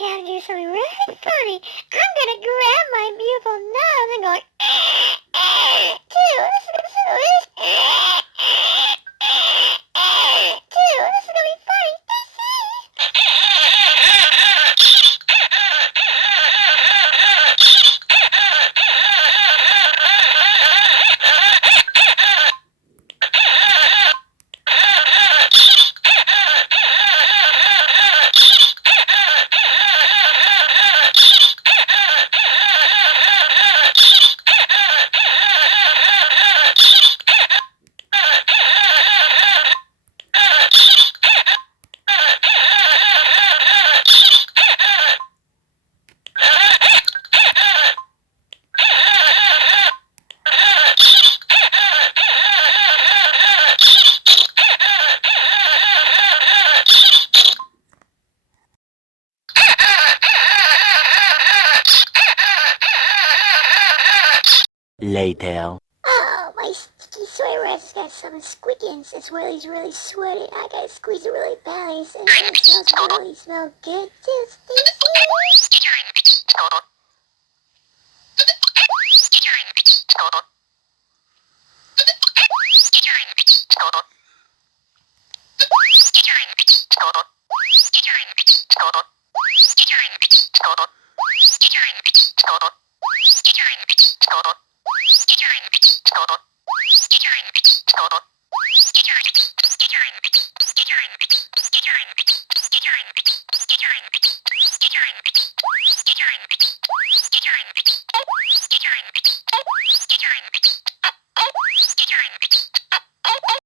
like to do something really funny. I'm gonna grab my beautiful nose and go two. Two. This is gonna be funny. Later. Oh, my sticky sweater has got some squiggins. It's really sweaty. I gotta squeeze it really badly. And it smells good too, Stacy.